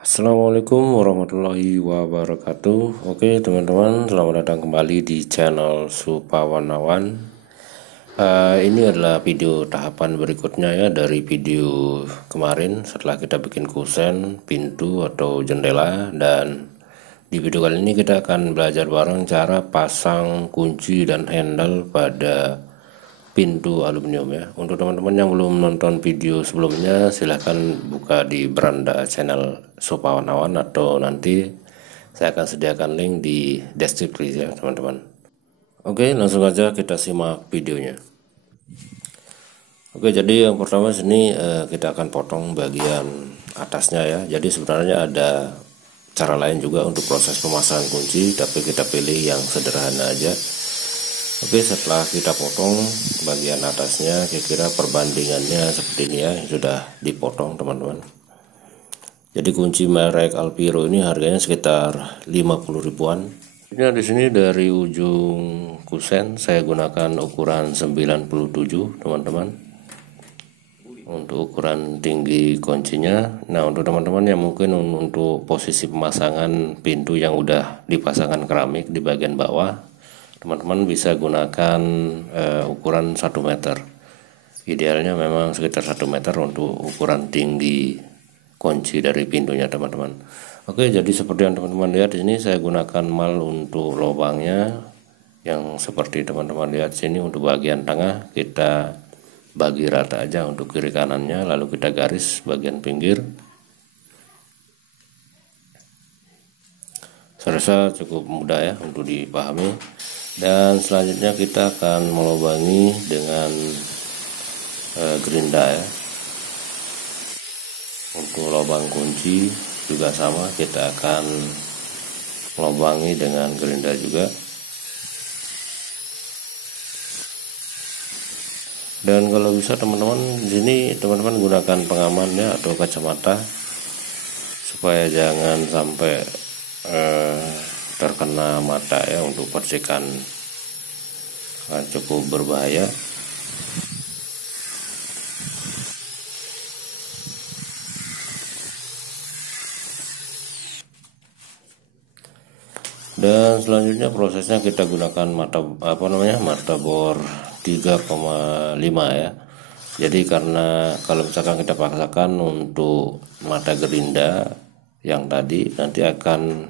Assalamualaikum warahmatullahi wabarakatuh. Oke teman-teman, selamat datang kembali di channel Supawanawan. Ini adalah video tahapan berikutnya ya dari video kemarin setelah kita bikin kusen, pintu atau jendela. Dan di video kali ini kita akan belajar bareng cara pasang kunci dan handle pada pintu aluminium ya. Untuk teman-teman yang belum nonton video sebelumnya, silahkan buka di beranda channel Supawanawan atau nanti saya akan sediakan link di deskripsi ya teman-teman. Oke, langsung aja kita simak videonya. Oke, jadi yang pertama sini kita akan potong bagian atasnya ya. Jadi sebenarnya ada cara lain juga untuk proses pemasangan kunci, tapi kita pilih yang sederhana aja. Oke, setelah kita potong bagian atasnya, kira-kira perbandingannya seperti ini ya, sudah dipotong teman-teman. Jadi kunci merek Alpiro ini harganya sekitar 50 ribuan. Di sini dari ujung kusen saya gunakan ukuran 97 teman-teman. Untuk ukuran tinggi kuncinya. Nah, untuk teman-teman yang mungkin untuk posisi pemasangan pintu yang udah dipasangkan keramik di bagian bawah, teman-teman bisa gunakan ukuran 1 meter. Idealnya memang sekitar 1 meter untuk ukuran tinggi kunci dari pintunya teman-teman. Oke, jadi seperti yang teman-teman lihat di sini saya gunakan mal untuk lubangnya yang seperti teman-teman lihat sini. Untuk bagian tengah kita bagi rata aja untuk kiri kanannya, lalu kita garis bagian pinggir. Saya rasa cukup mudah ya untuk dipahami. Dan selanjutnya kita akan melubangi dengan gerinda ya. Untuk lubang kunci juga sama, kita akan melubangi dengan gerinda juga. Dan kalau bisa teman-teman di sini teman-teman gunakan pengaman ya atau kacamata supaya jangan sampai terkena mata ya, untuk percikan cukup berbahaya. Dan selanjutnya prosesnya kita gunakan mata bor 3,5 ya. Jadi karena kalau misalkan kita paksakan untuk mata gerinda yang tadi, nanti akan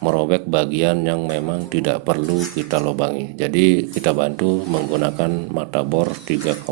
merobek bagian yang memang tidak perlu kita lubangi. Jadi kita bantu menggunakan mata bor 3,5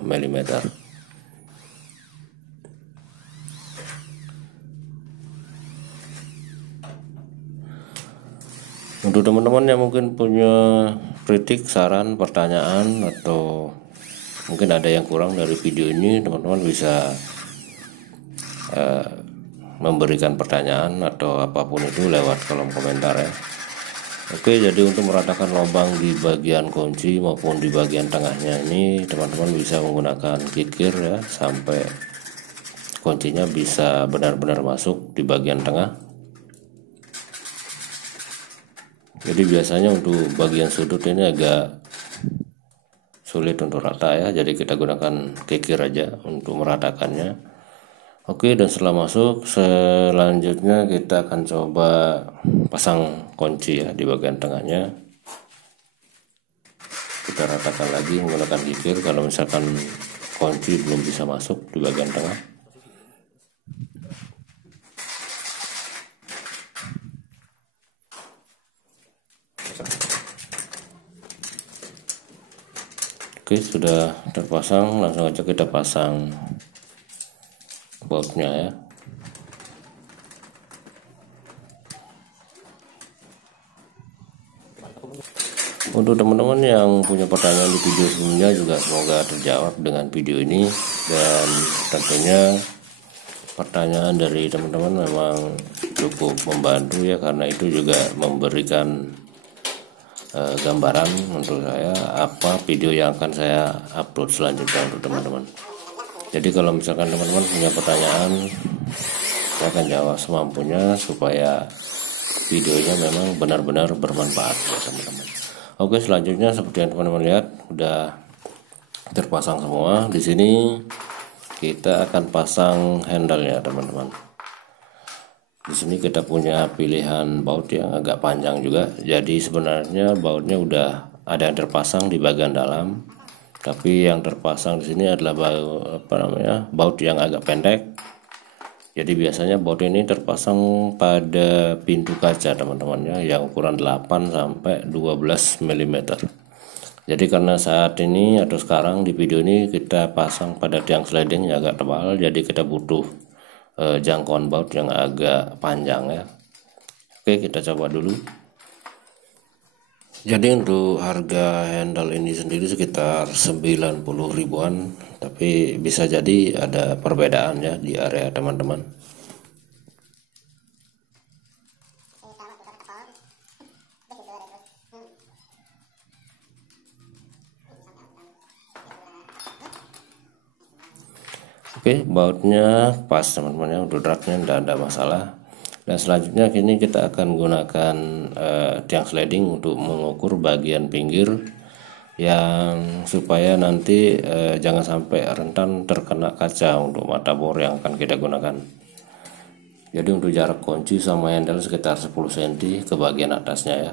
mm. Untuk teman-teman yang mungkin punya kritik, saran, pertanyaan, atau mungkin ada yang kurang dari video ini, teman-teman bisa memberikan pertanyaan atau apapun itu lewat kolom komentar ya. Oke, jadi untuk meratakan lubang di bagian kunci maupun di bagian tengahnya ini, teman-teman bisa menggunakan kikir ya, sampai kuncinya bisa benar-benar masuk di bagian tengah. Jadi biasanya untuk bagian sudut ini agak sulit untuk rata ya, jadi kita gunakan kikir aja untuk meratakannya. Oke, dan setelah masuk, selanjutnya kita akan coba pasang kunci ya di bagian tengahnya. Kita ratakan lagi menggunakan kikir kalau misalkan kunci belum bisa masuk di bagian tengah. Oke, sudah terpasang, langsung aja kita pasang bautnya ya. Untuk teman-teman yang punya pertanyaan di video sebelumnya juga semoga terjawab dengan video ini. Dan tentunya pertanyaan dari teman-teman memang cukup membantu ya, karena itu juga memberikan gambaran untuk saya apa video yang akan saya upload selanjutnya untuk teman-teman. Jadi kalau misalkan teman-teman punya pertanyaan, saya akan jawab semampunya supaya videonya memang benar-benar bermanfaat ya teman-teman. Oke, selanjutnya seperti yang teman-teman lihat udah terpasang semua. Di sini kita akan pasang handle ya teman-teman. Di sini kita punya pilihan baut yang agak panjang juga. Jadi sebenarnya bautnya udah ada yang terpasang di bagian dalam, tapi yang terpasang di sini adalah baut yang agak pendek. Jadi biasanya baut ini terpasang pada pintu kaca teman-temannya, yang ukuran 8 sampai 12 mm. Jadi karena saat ini atau sekarang di video ini kita pasang pada tiang sliding yang agak tebal, jadi kita butuh jangkauan baut yang agak panjang ya. Oke, kita coba dulu. Jadi untuk harga handle ini sendiri sekitar 90 ribuan, tapi bisa jadi ada perbedaan ya di area teman-teman. Oke, bautnya pas teman-teman ya, untuk draknya tidak ada masalah. Dan selanjutnya kini kita akan gunakan tiang sliding untuk mengukur bagian pinggir yang supaya nanti jangan sampai rentan terkena kaca untuk mata bor yang akan kita gunakan. Jadi untuk jarak kunci sama handle sekitar 10 cm ke bagian atasnya ya.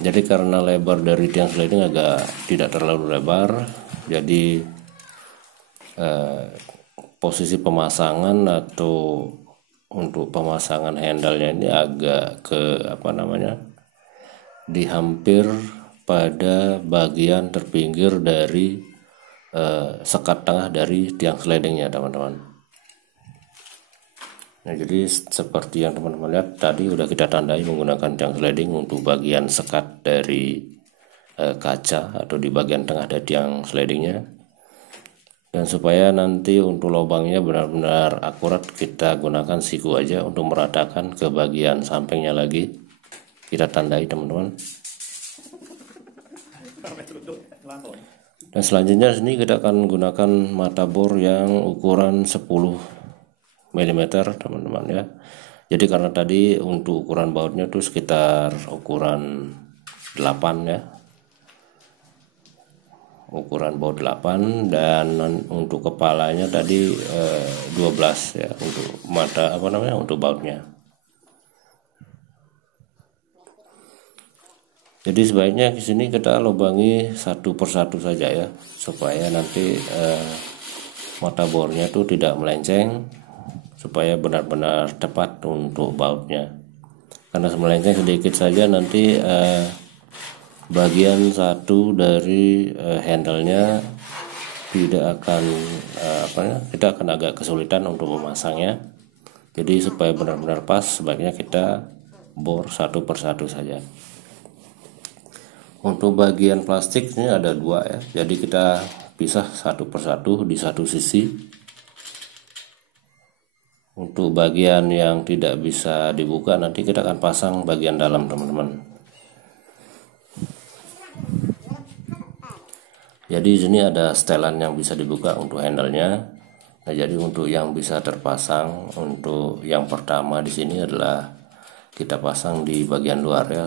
Jadi karena lebar dari tiang sliding agak tidak terlalu lebar, jadi posisi pemasangan atau untuk pemasangan handle-nya ini agak di hampir pada bagian terpinggir dari sekat tengah dari tiang slidingnya teman-teman. Nah, jadi seperti yang teman-teman lihat tadi udah kita tandai menggunakan tiang sliding untuk bagian sekat dari kaca atau di bagian tengah dari tiang slidingnya. Dan supaya nanti untuk lubangnya benar-benar akurat, kita gunakan siku aja untuk meratakan ke bagian sampingnya lagi. Kita tandai teman-teman. Dan selanjutnya sini kita akan gunakan mata bor yang ukuran 10 mm teman-teman ya. Jadi karena tadi untuk ukuran bautnya tuh sekitar ukuran 8 ya, ukuran baut 8, dan untuk kepalanya tadi 12 ya untuk mata untuk bautnya. Jadi sebaiknya di sini kita lubangi satu persatu saja ya, supaya nanti mata bornya tuh tidak melenceng, supaya benar-benar tepat untuk bautnya. Karena melenceng sedikit saja nanti bagian satu dari handle-nya tidak akan kita akan agak kesulitan untuk memasangnya. Jadi supaya benar-benar pas, sebaiknya kita bor satu persatu saja. Untuk bagian plastik ini ada dua ya, jadi kita pisah satu persatu di satu sisi. Untuk bagian yang tidak bisa dibuka nanti kita akan pasang bagian dalam teman-teman. Jadi di sini ada setelan yang bisa dibuka untuk handle-nya. Nah, jadi untuk yang bisa terpasang, untuk yang pertama di sini adalah kita pasang di bagian luar ya,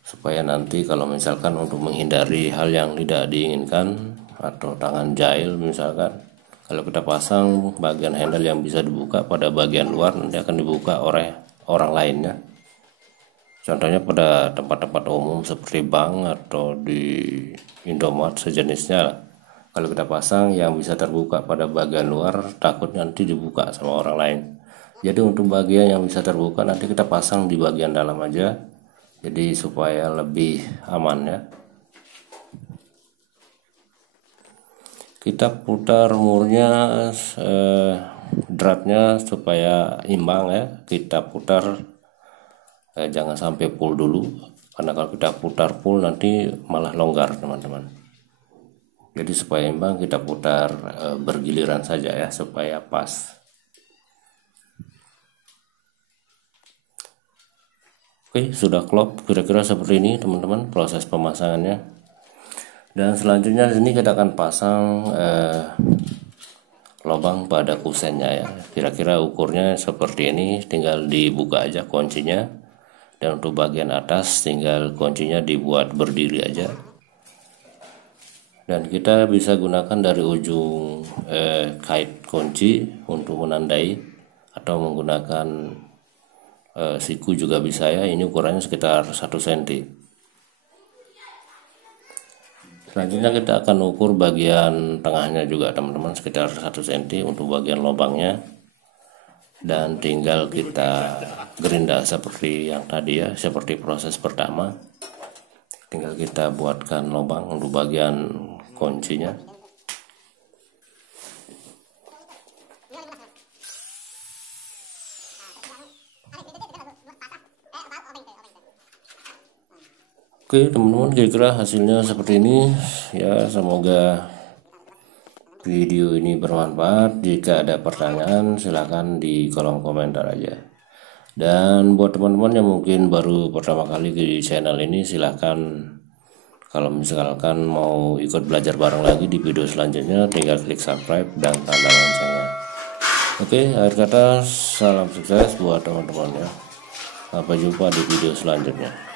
supaya nanti kalau misalkan untuk menghindari hal yang tidak diinginkan atau tangan jahil misalkan, kalau kita pasang bagian handle yang bisa dibuka pada bagian luar, nanti akan dibuka oleh orang lainnya. Contohnya pada tempat-tempat umum seperti bank atau di Indomaret sejenisnya. Kalau kita pasang yang bisa terbuka pada bagian luar, takut nanti dibuka sama orang lain. Jadi untuk bagian yang bisa terbuka nanti kita pasang di bagian dalam aja, jadi supaya lebih aman ya. Kita putar murnya dratnya supaya imbang ya. Kita putar jangan sampai full dulu, karena kalau kita putar full nanti malah longgar teman-teman. Jadi supaya imbang kita putar bergiliran saja ya, supaya pas. Oke, sudah klop kira-kira seperti ini teman-teman proses pemasangannya. Dan selanjutnya di sini kita akan pasang lubang pada kusennya ya. Kira-kira ukurnya seperti ini, tinggal dibuka aja kuncinya. Dan untuk bagian atas tinggal kuncinya dibuat berdiri aja. Dan kita bisa gunakan dari ujung kait kunci untuk menandai, atau menggunakan siku juga bisa ya. Ini ukurannya sekitar 1 cm. Selanjutnya kita akan ukur bagian tengahnya juga teman-teman, sekitar 1 cm untuk bagian lubangnya, dan tinggal kita gerinda seperti yang tadi ya, seperti proses pertama. Tinggal kita buatkan lubang untuk bagian kuncinya. Oke teman-teman, kira-kira hasilnya seperti ini ya. Semoga video ini bermanfaat. Jika ada pertanyaan silahkan di kolom komentar aja. Dan buat teman-teman yang mungkin baru pertama kali di channel ini, silahkan kalau misalkan mau ikut belajar bareng lagi di video selanjutnya, tinggal klik subscribe dan tanda loncengnya. Oke, akhir kata salam sukses buat teman-teman ya. Sampai jumpa di video selanjutnya.